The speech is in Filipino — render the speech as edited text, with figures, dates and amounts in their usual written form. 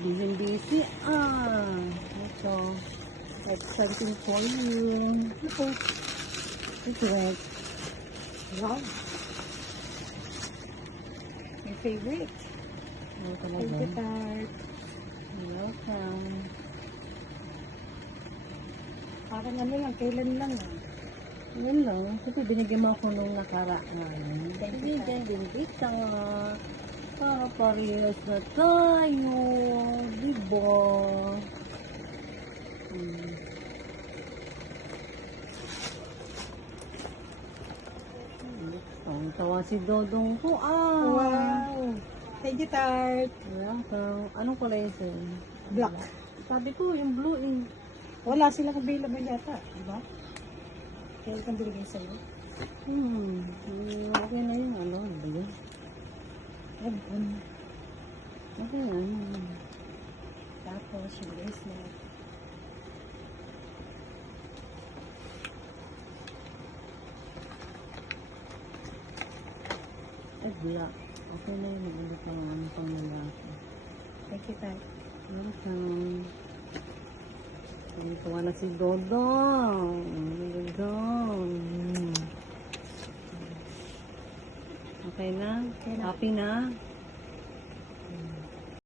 Busy. Ito. It's something for you. Ito. Ito it. Wow. My favorite. Ano talaga? Thank you, Tart. You're welcome. Parang ano lang, kailan lang. Yan lang. Kasi binigyan mo ako nung nakaraan. Thank you, Binigyan din kita. Para parehas na tayo. Diba? Ang tawa si Dodong ko. Wow! Thank you, Tart. Welcome. Anong kulay sa'yo? Black. Sabi ko, yung blue eh. Wala silang available yata, di ba? Kaya kang binigay sa'yo. Okay na yun. Ano ba yun? Okay na. Tapos, yung bracelet. Ay, black. Okay na yun. Ano pang ano pang lalaki. Thank you, Tart. Welcome. Dito ka na si Dodong. Dodong. Okay na? Okay na. Happy na?